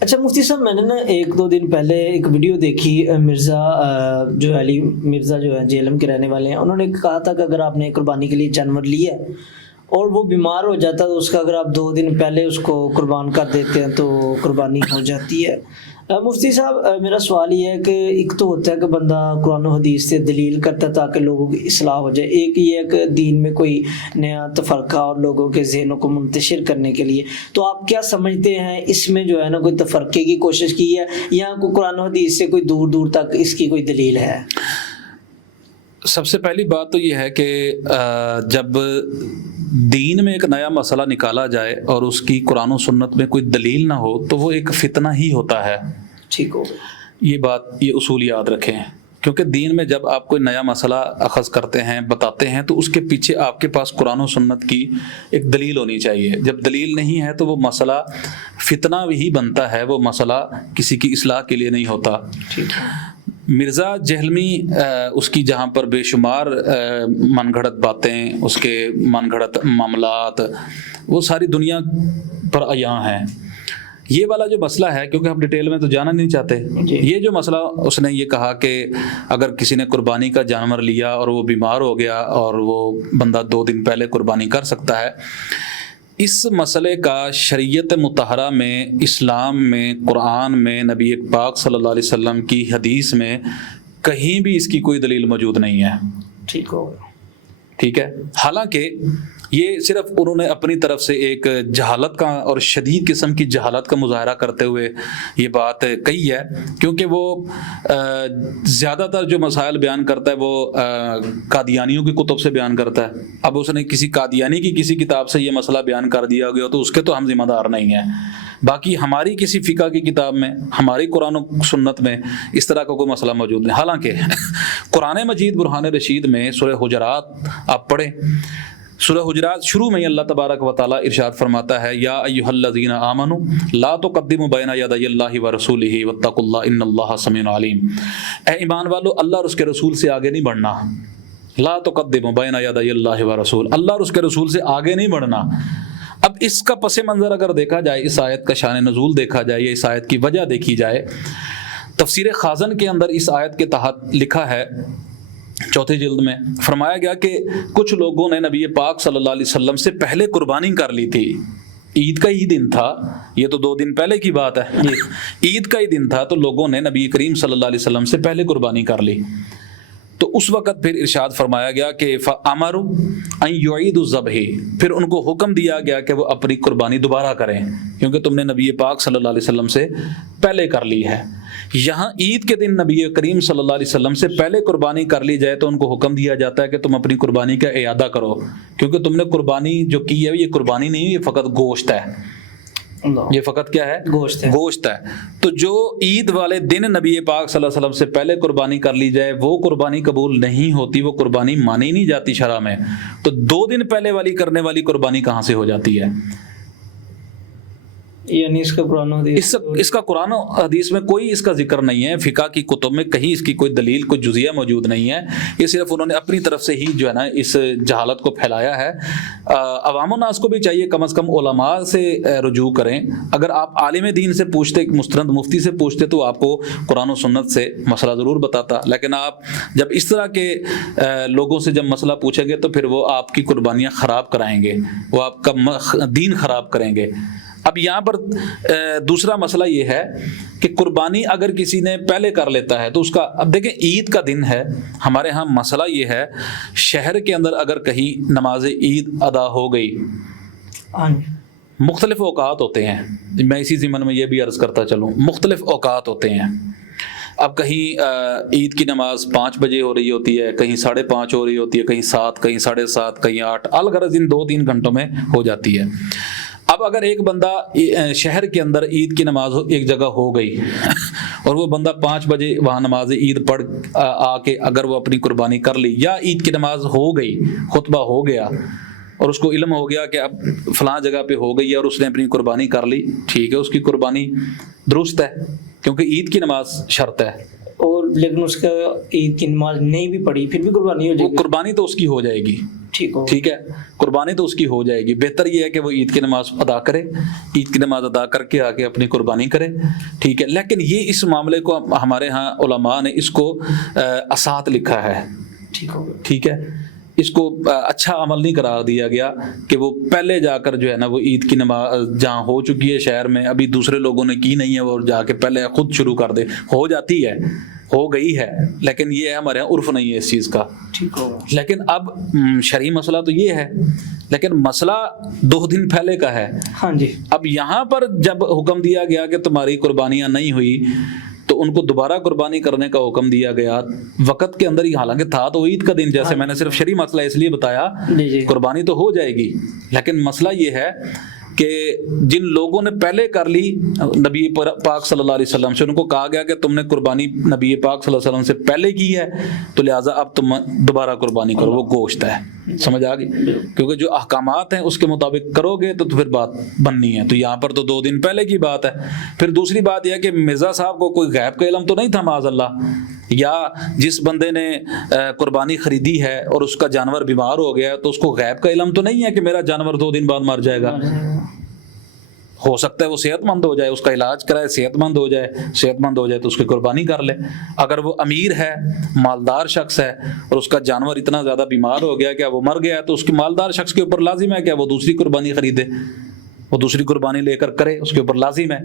اچھا مفتی صاحب، میں نے نا 1-2 دن پہلے ایک ویڈیو دیکھی، مرزا جو علی مرزا جو ہے جیلم کے رہنے والے ہیں، انہوں نے کہا تھا کہ اگر آپ نے قربانی کے لیے جانور لیا ہے اور وہ بیمار ہو جاتا ہے تو اس کا اگر آپ 2 دن پہلے اس کو قربان کر دیتے ہیں تو قربانی ہو جاتی ہے۔ مفتی صاحب میرا سوال یہ ہے کہ ایک تو ہوتا ہے کہ بندہ قرآن و حدیث سے دلیل کرتا ہے تاکہ لوگوں کی اصلاح ہو جائے، ایک یہ ہے کہ دین میں کوئی نیا تفرقہ اور لوگوں کے ذہنوں کو منتشر کرنے کے لیے، تو آپ کیا سمجھتے ہیں اس میں جو ہے نا کوئی تفرقے کی کوشش کی ہے یا کوئی قرآن و حدیث سے کوئی دور دور تک اس کی کوئی دلیل ہے؟ سب سے پہلی بات تو یہ ہے کہ جب دین میں ایک نیا مسئلہ نکالا جائے اور اس کی قرآن و سنت میں کوئی دلیل نہ ہو تو وہ ایک فتنہ ہی ہوتا ہے۔ ٹھیک ہو، یہ اصول یاد رکھیں، کیونکہ دین میں جب آپ کوئی نیا مسئلہ اخذ کرتے ہیں، بتاتے ہیں، تو اس کے پیچھے آپ کے پاس قرآن و سنت کی ایک دلیل ہونی چاہیے۔ جب دلیل نہیں ہے تو وہ مسئلہ فتنہ ہی بنتا ہے، وہ مسئلہ کسی کی اصلاح کے لیے نہیں ہوتا۔ ٹھیک ہے۔ مرزا جہلمی اس کی جہاں پر بے شمار من گھڑت باتیں، اس کے من گھڑت معاملات، وہ ساری دنیا پر عیاں ہیں۔ یہ والا جو مسئلہ ہے، کیونکہ ہم ڈیٹیل میں تو جانا نہیں چاہتے، یہ جو مسئلہ اس نے یہ کہا کہ اگر کسی نے قربانی کا جانور لیا اور وہ بیمار ہو گیا اور وہ بندہ 2 دن پہلے قربانی کر سکتا ہے، اس مسئلے کا شریعت مطہرہ میں، اسلام میں، قرآن میں، نبی پاک صلی اللہ علیہ وسلم کی حدیث میں کہیں بھی اس کی کوئی دلیل موجود نہیں ہے۔ ٹھیک ہو، ٹھیک ہے۔ حالانکہ یہ صرف انہوں نے اپنی طرف سے ایک جہالت کا اور شدید قسم کی جہالت کا مظاہرہ کرتے ہوئے یہ بات کہی ہے، کیونکہ وہ زیادہ تر جو مسائل بیان کرتا ہے وہ قادیانیوں کی کتب سے بیان کرتا ہے۔ اب اس نے کسی قادیانی کی کسی کتاب سے یہ مسئلہ بیان کر دیا گیا تو اس کے تو ہم ذمہ دار نہیں ہیں۔ باقی ہماری کسی فقہ کی کتاب میں، ہماری قرآن و سنت میں اس طرح کا کوئی مسئلہ موجود نہیں۔ حالانکہ قرآن مجید برہان رشید میں سورہ حجرات آپ پڑھیں، سورہ حجرات شروع میں اللہ تبارک و تعالیٰ ارشاد فرماتا ہے، یا ایھا الذین آمنوا لا تقدموا بین یدی اللہ ورسولہ واتقوا اللہ ان اللہ سمیع علیم۔ اے ایمان والو، اللہ اور اس کے رسول سے آگے نہیں بڑھنا۔ لا تقدموا بین یدی اللہ ورسول، اللہ اور اس کے رسول سے آگے نہیں بڑھنا۔ اب اس کا پس منظر اگر دیکھا جائے، اس آیت کا شان نزول دیکھا جائے یا اس آیت کی وجہ دیکھی جائے، تفسیر خازن کے اندر اس آیت کے تحت لکھا ہے، 4 جلد میں فرمایا گیا کہ کچھ لوگوں نے نبی پاک صلی اللہ علیہ وسلم سے پہلے قربانی کر لی تھی۔ عید کا ہی دن تھا، یہ تو 2 دن پہلے کی بات ہے، عید کا ہی دن تھا، تو لوگوں نے نبی کریم صلی اللہ علیہ وسلم سے پہلے قربانی کر لی۔ تو اس وقت پھر ارشاد فرمایا گیا کہ فَأَمَرُوا أَن يُعِيدُوا الذَّبْحَ، پھر ان کو حکم دیا گیا کہ وہ اپنی قربانی دوبارہ کریں، کیونکہ تم نے نبی پاک صلی اللہ علیہ وسلم سے پہلے کر لی ہے۔ یہاں عید کے دن نبی کریم صلی اللہ علیہ وسلم سے پہلے قربانی کر لی جائے تو ان کو حکم دیا جاتا ہے کہ تم اپنی قربانی کا اعادہ کرو، کیونکہ تم نے قربانی جو کی ہے یہ قربانی نہیں ہے، یہ فقط گوشت ہے۔ یہ فقط کیا ہے؟ گوشت ہے۔ تو جو عید والے دن نبی پاک صلی اللہ علیہ وسلم سے پہلے قربانی کر لی جائے وہ قربانی قبول نہیں ہوتی، وہ قربانی مانی نہیں جاتی شرع میں۔ تو 2 دن پہلے والی کرنے والی قربانی کہاں سے ہو جاتی ہے؟ یعنی اس کا قرآن و حدیث، اس کا قرآن و حدیث میں کوئی اس کا ذکر نہیں ہے، فقہ کی کتب میں کہیں اس کی کوئی دلیل، کوئی جزیہ موجود نہیں ہے۔ یہ صرف انہوں نے اپنی طرف سے ہی جو ہے نا اس جہالت کو پھیلایا ہے۔ عوام الناس کو بھی چاہیے کم از کم علماء سے رجوع کریں۔ اگر آپ عالم دین سے پوچھتے، مستند مفتی سے پوچھتے تو آپ کو قرآن و سنت سے مسئلہ ضرور بتاتا، لیکن آپ جب اس طرح کے لوگوں سے جب مسئلہ پوچھیں گے تو پھر وہ آپ کی قربانیاں خراب کرائیں گے، وہ آپ کا دین خراب کریں گے۔ اب یہاں پر دوسرا مسئلہ یہ ہے کہ قربانی اگر کسی نے پہلے کر لیتا ہے تو اس کا، اب دیکھیں عید کا دن ہے، ہمارے ہاں مسئلہ یہ ہے شہر کے اندر اگر کہیں نماز عید ادا ہو گئی، مختلف اوقات ہوتے ہیں، میں اسی ضمن میں یہ بھی عرض کرتا چلوں، مختلف اوقات ہوتے ہیں۔ اب کہیں عید کی نماز 5 بجے ہو رہی ہوتی ہے، کہیں 5:30 ہو رہی ہوتی ہے، کہیں 7، کہیں 7:30، کہیں 8، الغرض ان 2-3 گھنٹوں میں ہو جاتی ہے۔ اب اگر ایک بندہ شہر کے اندر عید کی نماز ایک جگہ ہو گئی اور وہ بندہ 5 بجے وہاں نماز عید پڑھ آ کے اگر وہ اپنی قربانی کر لی، یا عید کی نماز ہو گئی، خطبہ ہو گیا اور اس کو علم ہو گیا کہ اب فلاں جگہ پہ ہو گئی ہے اور اس نے اپنی قربانی کر لی، ٹھیک ہے، اس کی قربانی درست ہے، کیونکہ عید کی نماز شرط ہے۔ اور لیکن اس کا عید کی نماز نہیں بھی پڑھی پھر بھی قربانی ہو جائے گی، وہ قربانی تو اس کی ہو جائے گی، ٹھیک ہو ٹھیک ہے، قربانی تو اس کی ہو جائے گی، بہتر یہ ہے کہ وہ عید کی نماز ادا کرے، عید کی نماز ادا کر کے آ کے اپنی قربانی کرے، ٹھیک ہے۔ لیکن یہ اس معاملے کو ہمارے ہاں علماء نے اس کو اسات لکھا ہے، ٹھیک ہو ٹھیک ہے، اس کو اچھا عمل نہیں قرار دیا گیا کہ وہ پہلے جا کر جو ہے نا وہ عید کی نماز جہاں ہو چکی ہے شہر میں، ابھی دوسرے لوگوں نے کی نہیں ہے، وہ جا کے پہلے خود شروع کر دے، ہو جاتی ہے، ہو گئی ہے، لیکن یہ ہمارے یہاں عرف نہیں ہے اس چیز کا، ٹھیک ہوگا۔ لیکن اب شرعی مسئلہ تو یہ ہے، لیکن مسئلہ 2 دن پہلے کا ہے۔ ہاں جی، اب یہاں پر جب حکم دیا گیا کہ تمہاری قربانیاں نہیں ہوئی تو ان کو دوبارہ قربانی کرنے کا حکم دیا گیا وقت کے اندر ہی، حالانکہ تھا تو عید کا دن، جیسے میں نے صرف شرعی مسئلہ اس لیے بتایا، جی جی، قربانی تو ہو جائے گی، لیکن مسئلہ یہ ہے کہ جن لوگوں نے پہلے کر لی نبی پاک صلی اللہ علیہ وسلم سے، ان کو کہا گیا کہ تم نے قربانی نبی پاک صلی اللہ علیہ وسلم سے پہلے کی ہے تو لہٰذا اب تم دوبارہ قربانی کرو، وہ گوشت ہے، سمجھ آ گئی، کیونکہ جو احکامات ہیں اس کے مطابق کرو گے تو پھر بات بننی ہے، تو یہاں پر تو 2 دن پہلے کی بات ہے۔ پھر دوسری بات یہ ہے کہ مرزا صاحب کو کوئی غیب کا علم تو نہیں تھا معاذ اللہ، یا جس بندے نے قربانی خریدی ہے اور اس کا جانور بیمار ہو گیا تو اس کو غیب کا علم تو نہیں ہے کہ میرا جانور 2 دن بعد مر جائے گا، ہو سکتا ہے وہ صحت مند ہو جائے، اس کا علاج کرائے، صحت مند ہو جائے تو اس کی قربانی کر لے۔ اگر وہ امیر ہے، مالدار شخص ہے اور اس کا جانور اتنا زیادہ بیمار ہو گیا کہ وہ مر گیا ہے تو اس کی مالدار شخص کے اوپر لازم ہے کہ وہ دوسری قربانی خریدے، وہ دوسری قربانی لے کر کرے، اس کے اوپر لازم ہے،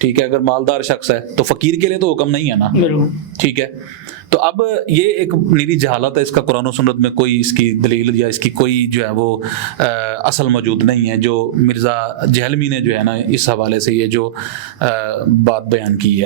ٹھیک ہے۔ اگر مالدار شخص ہے تو فقیر کے لیے تو حکم نہیں ہے نا، ٹھیک ہے۔ تو اب یہ ایک نیری جہالت ہے، اس کا قرآن و سنت میں کوئی اس کی دلیل یا اس کی کوئی جو ہے وہ اصل موجود نہیں ہے، جو مرزا جہلمی نے جو ہے نا اس حوالے سے یہ جو بات بیان کی ہے۔